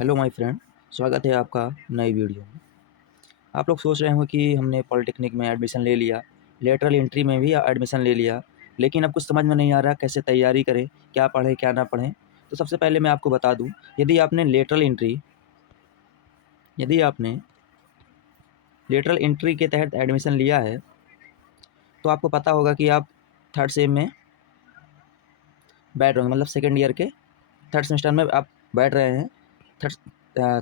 Hello my friend, स्वागत है आपका नई वीडियो में। आप लोग सोच रहे हो कि हमने पॉलिटेक्निक में एडमिशन ले लिया, लेटरल एंट्री में भी एडमिशन ले लिया, लेकिन अब कुछ समझ में नहीं आ रहा कैसे तैयारी करें, क्या पढ़ें क्या ना पढ़ें। तो सबसे पहले मैं आपको बता दूं, यदि आपने लेटरल एंट्री के तहत एडमिशन लिया है तो आपको पता होगा कि आप थर्ड सेम में बैठ रहे होंगे, मतलब सेकेंड ईयर के थर्ड सेमेस्टर में आप बैठ रहे हैं। थर्ड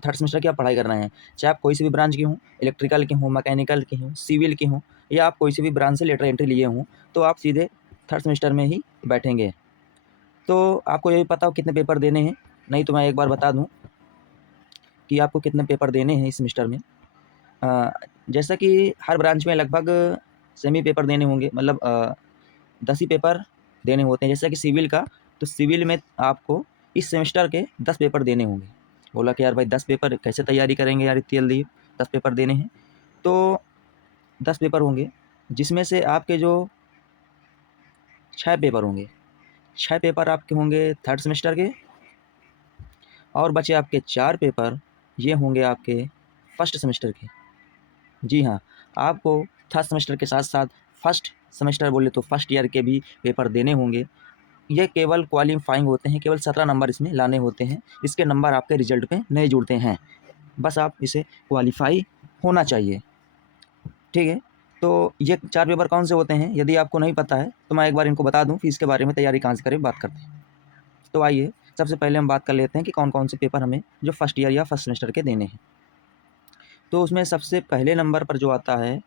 थर्ड सेमेस्टर की आप पढ़ाई कर रहे हैं, चाहे आप कोई सी भी ब्रांच के हों, इलेक्ट्रिकल के हों, मैकेनिकल के हों, सिविल के हों, या आप कोई सी भी ब्रांच से लेटर एंट्री लिए हों, तो आप सीधे थर्ड सेमेस्टर में ही बैठेंगे। तो आपको ये भी पता हो कितने पेपर देने हैं, नहीं तो मैं एक बार बता दूं कि आपको कितने पेपर देने हैं इस सेमेस्टर में। जैसा कि हर ब्रांच में लगभग सेमी पेपर देने होंगे, मतलब 10 ही पेपर देने होते हैं। जैसा कि सिविल का, तो सिविल में आपको इस सेमेस्टर के 10 पेपर देने होंगे। बोला कि यार भाई 10 पेपर कैसे तैयारी करेंगे यार, इतनी जल्दी 10 पेपर देने हैं। तो 10 पेपर होंगे, जिसमें से आपके जो 6 पेपर होंगे, 6 पेपर आपके होंगे थर्ड सेमेस्टर के, और बचे आपके 4 पेपर ये होंगे आपके फर्स्ट सेमेस्टर के। जी हाँ, आपको थर्ड सेमेस्टर के साथ साथ फर्स्ट सेमेस्टर बोले तो फर्स्ट ईयर के भी पेपर देने होंगे। ये केवल क्वालिफाइंग होते हैं, केवल 17 नंबर इसमें लाने होते हैं। इसके नंबर आपके रिजल्ट पे नहीं जुड़ते हैं, बस आप इसे क्वालिफाई होना चाहिए। ठीक है, तो ये 4 पेपर कौन से होते हैं, यदि आपको नहीं पता है तो मैं एक बार इनको बता दूं, फिर इसके बारे में तैयारी कहाँ से करें बात करते हैं। तो आइए सबसे पहले हम बात कर लेते हैं कि कौन कौन से पेपर हमें जो फर्स्ट ईयर या फर्स्ट सेमेस्टर के देने हैं। तो उसमें सबसे पहले नंबर पर जो आता है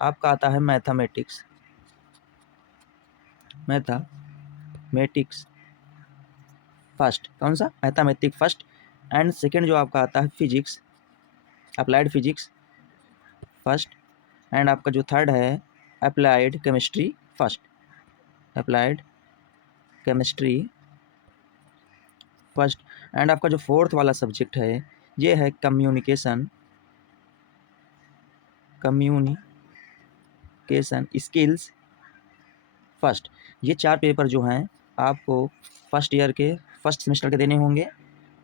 आपका आता है मैथमेटिक्स फर्स्ट। कौन सा? Mathematics first. एंड सेकेंड जो आपका आता है physics, applied physics first. And आपका जो थर्ड है applied chemistry first, applied chemistry first. And आपका जो फोर्थ वाला सब्जेक्ट है ये है कम्युनिकेशन स्किल्स फर्स्ट। ये 4 पेपर जो हैं आपको फर्स्ट ईयर के फर्स्ट सेमेस्टर के देने होंगे।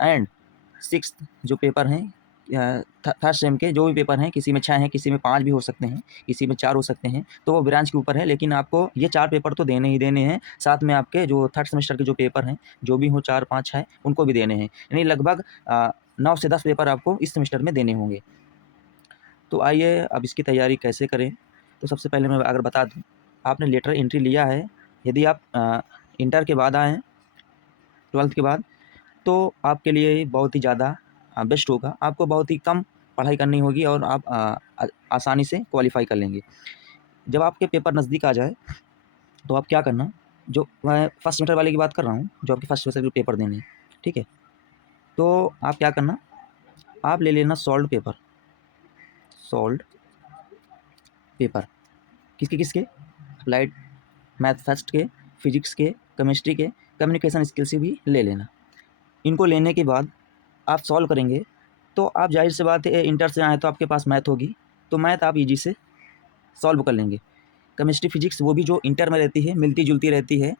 एंड सिक्स्थ जो पेपर हैं थर्ड सेम के जो भी पेपर हैं, किसी में 6 हैं, किसी में 5 भी हो सकते हैं, किसी में 4 हो सकते हैं, तो वो ब्रांच के ऊपर है, लेकिन आपको ये 4 पेपर तो देने ही देने हैं। साथ में आपके जो थर्ड सेमेस्टर के जो पेपर हैं, जो भी हो 4, 5, 6, उनको भी देने हैं। यानी लगभग 9 से 10 पेपर आपको इस सेमेस्टर में देने होंगे। तो आइए अब इसकी तैयारी कैसे करें। तो सबसे पहले मैं अगर बता दूँ, आपने लेटर एंट्री लिया है, यदि आप इंटर के बाद आए हैं, 12th के बाद, तो आपके लिए बहुत ही ज़्यादा बेस्ट होगा। आपको बहुत ही कम पढ़ाई करनी होगी और आप आसानी से क्वालिफाई कर लेंगे। जब आपके पेपर नज़दीक आ जाए तो आप क्या करना, जो मैं फर्स्ट सेमेस्टर वाले की बात कर रहा हूँ, जो आपके फर्स्ट सेमेस्टर के पेपर देने हैं, ठीक है, तो आप क्या करना, आप ले लेना सॉल्ड पेपर। किसके किसके? अप्लाइड मैथ फर्स्ट के, फिजिक्स के, केमिस्ट्री के, कम्युनिकेशन स्किल्स के भी ले लेना। इनको लेने के बाद आप सॉल्व करेंगे तो आप जाहिर सी बात है इंटर से आए तो आपके पास मैथ होगी, तो मैथ आप ईजी से सॉल्व कर लेंगे। केमिस्ट्री फिजिक्स वो भी जो इंटर में रहती है, मिलती जुलती रहती है,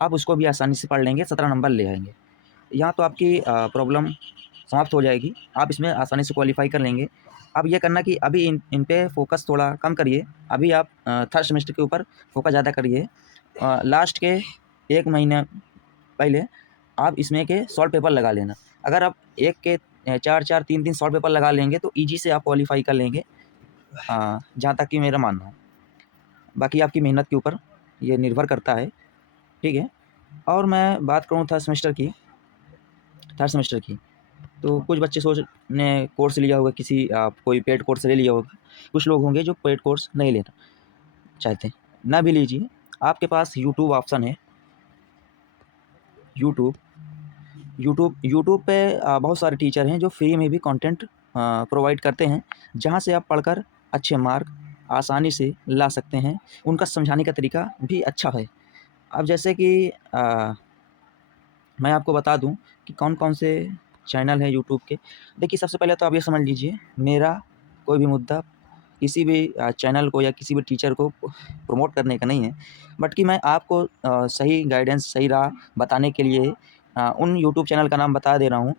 आप उसको भी आसानी से पढ़ लेंगे, 17 नंबर ले आएंगे। यहाँ तो आपकी प्रॉब्लम समाप्त हो जाएगी, आप इसमें आसानी से क्वालिफाई कर लेंगे। अब ये करना कि अभी इन पे फोकस थोड़ा कम करिए, अभी आप थर्ड सेमेस्टर के ऊपर फोकस ज़्यादा करिए। लास्ट के 1 महीने पहले आप इसमें के सॉल्व पेपर लगा लेना। अगर आप एक के 4-4, 3-3 सॉल्व पेपर लगा लेंगे तो ईजी से आप क्वालिफाई कर लेंगे, जहाँ तक कि मेरा मानना है। बाकी आपकी मेहनत के ऊपर ये निर्भर करता है, ठीक है। और मैं बात करूँ थर्ड सेमेस्टर की, तो कुछ बच्चे ने कोर्स लिया होगा, कोई पेड कोर्स ले लिया होगा। कुछ लोग होंगे जो पेड कोर्स नहीं लेना चाहते, ना भी लीजिए। आपके पास यूट्यूब ऑप्शन है, यूट्यूब पे बहुत सारे टीचर हैं जो फ्री में भी कंटेंट प्रोवाइड करते हैं, जहां से आप पढ़कर अच्छे मार्क आसानी से ला सकते हैं। उनका समझाने का तरीका भी अच्छा है। अब जैसे कि मैं आपको बता दूं कि कौन कौन से चैनल हैं यूट्यूब के। देखिए, सबसे पहले तो आप ये समझ लीजिए, मेरा कोई भी मुद्दा किसी भी चैनल को या किसी भी टीचर को प्रमोट करने का नहीं है, बट कि मैं आपको सही गाइडेंस, सही राह बताने के लिए उन यूट्यूब चैनल का नाम बता दे रहा हूँ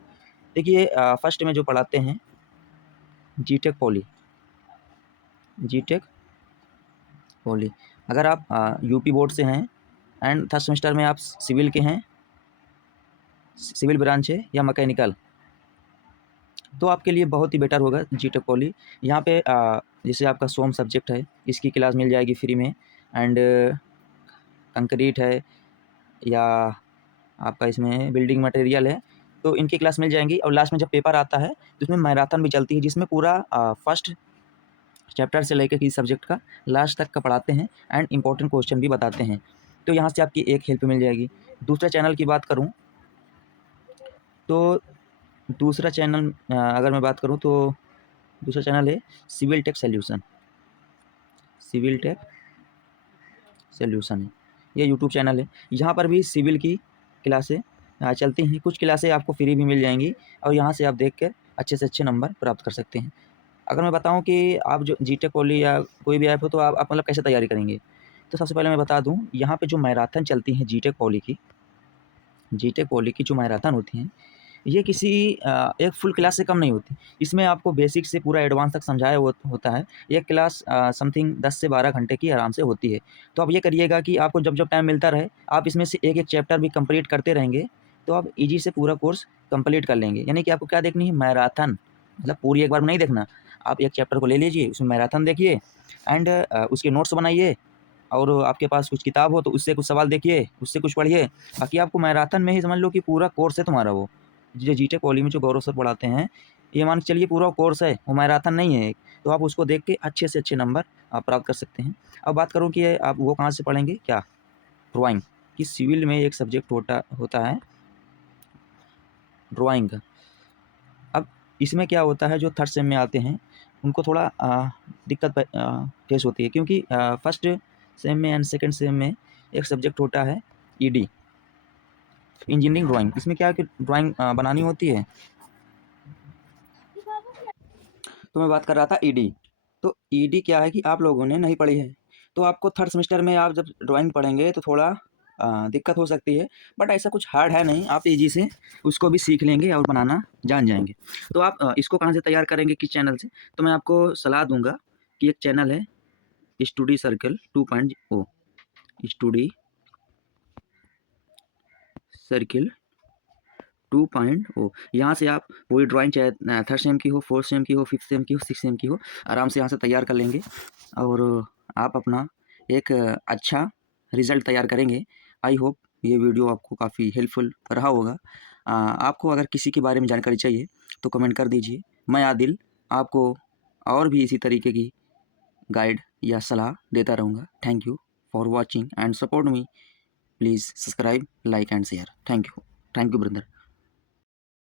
देखिए फर्स्ट में जो पढ़ाते हैं जीटेक पॉली, जीटेक पॉली। अगर आप यूपी बोर्ड से हैं एंड थर्ड सेमेस्टर में आप सिविल के हैं, सिविल ब्रांच है या मैकेनिकल, तो आपके लिए बहुत ही बेटर होगा जीटेक पॉली। यहाँ पे जैसे आपका सोम सब्जेक्ट है, इसकी क्लास मिल जाएगी फ्री में, एंड कंक्रीट है या आपका इसमें बिल्डिंग मटेरियल है, तो इनकी क्लास मिल जाएंगी। और लास्ट में जब पेपर आता है तो इसमें मैराथन भी चलती है, जिसमें पूरा फर्स्ट चैप्टर से लेकर किसी सब्जेक्ट का लास्ट तक का पढ़ाते हैं एंड इंपॉर्टेंट क्वेश्चन भी बताते हैं। तो यहाँ से आपकी एक हेल्प मिल जाएगी। दूसरा चैनल की बात करूँ तो दूसरा चैनल अगर मैं बात करूँ तो दूसरा चैनल है civil tech solution, civil tech solution है, ये यूट्यूब चैनल है। यहाँ पर भी सिविल की क्लासें चलती हैं, कुछ क्लासें आपको फ्री भी मिल जाएंगी और यहाँ से आप देख कर अच्छे से अच्छे नंबर प्राप्त कर सकते हैं। अगर मैं बताऊं कि आप जो जीटेक पॉली या कोई भी ऐप हो तो आप मतलब कैसे तैयारी करेंगे, तो सबसे पहले मैं बता दूं, यहाँ पे जो मैराथन चलती है जीटेक पॉली की, जीटेक पॉली की जो मैराथन होती हैं, ये किसी एक फुल क्लास से कम नहीं होती। इसमें आपको बेसिक से पूरा एडवांस तक समझाया होता है। एक क्लास समथिंग 10 से 12 घंटे की आराम से होती है। तो आप ये करिएगा कि आपको जब जब टाइम मिलता रहे, आप इसमें से एक एक चैप्टर भी कंप्लीट करते रहेंगे, तो आप ईजी से पूरा कोर्स कंप्लीट कर लेंगे। यानी कि आपको क्या देखनी है, मैराथन, मतलब पूरी एक बार में नहीं देखना। आप एक चैप्टर को ले लीजिए, उसमें मैराथन देखिए एंड उसके नोट्स बनाइए, और आपके पास कुछ किताब हो तो उससे कुछ सवाल देखिए, उससे कुछ पढ़िए। बाकी आपको मैराथन में ही समझ लो कि पूरा कोर्स है तुम्हारा वो। जो जीटेक पॉली में जो गौरव सर पढ़ाते हैं, ये मान के चलिए पूरा कोर्स है, वो मैराथन नहीं है एक। तो आप उसको देख के अच्छे से अच्छे नंबर आप प्राप्त कर सकते हैं। अब बात करूँ कि आप वो कहाँ से पढ़ेंगे, क्या ड्राइंग, कि सिविल में एक सब्जेक्ट होता है ड्राइंग का। अब इसमें क्या होता है, जो थर्ड सेम में आते हैं उनको थोड़ा दिक्कत फेस होती है, क्योंकि फर्स्ट सेम में एंड सेकंड सेम में एक सब्जेक्ट होता है ईडी, इंजीनियरिंग ड्राइंग। इसमें क्या है कि ड्राइंग बनानी होती है। तो मैं बात कर रहा था ईडी। तो ईडी क्या है कि आप लोगों ने नहीं पढ़ी है, तो आपको थर्ड सेमेस्टर में आप जब ड्राइंग पढ़ेंगे तो थोड़ा दिक्कत हो सकती है। बट ऐसा कुछ हार्ड है नहीं, आप ईजी से उसको भी सीख लेंगे और बनाना जान जाएंगे। तो आप इसको कहाँ से तैयार करेंगे, किस चैनल से, तो मैं आपको सलाह दूंगा कि एक चैनल है स्टडी सर्कल 2.0, स्टडी सर्किल 2.0। यहाँ से आप पूरी ड्राइंग, चाहे थर्ड सेम की हो, फोर्थ सेम की हो, फिफ्थ सेम की हो, सिक्स सेम की हो, आराम से यहाँ से तैयार कर लेंगे और आप अपना एक अच्छा रिज़ल्ट तैयार करेंगे। आई होप ये वीडियो आपको काफ़ी हेल्पफुल रहा होगा। आपको अगर किसी के बारे में जानकारी चाहिए तो कमेंट कर दीजिए। मैं आदिल आपको और भी इसी तरीके की गाइड या सलाह देता रहूँगा। Thank you for watching and support me. Please subscribe, like and share. Thank you brother.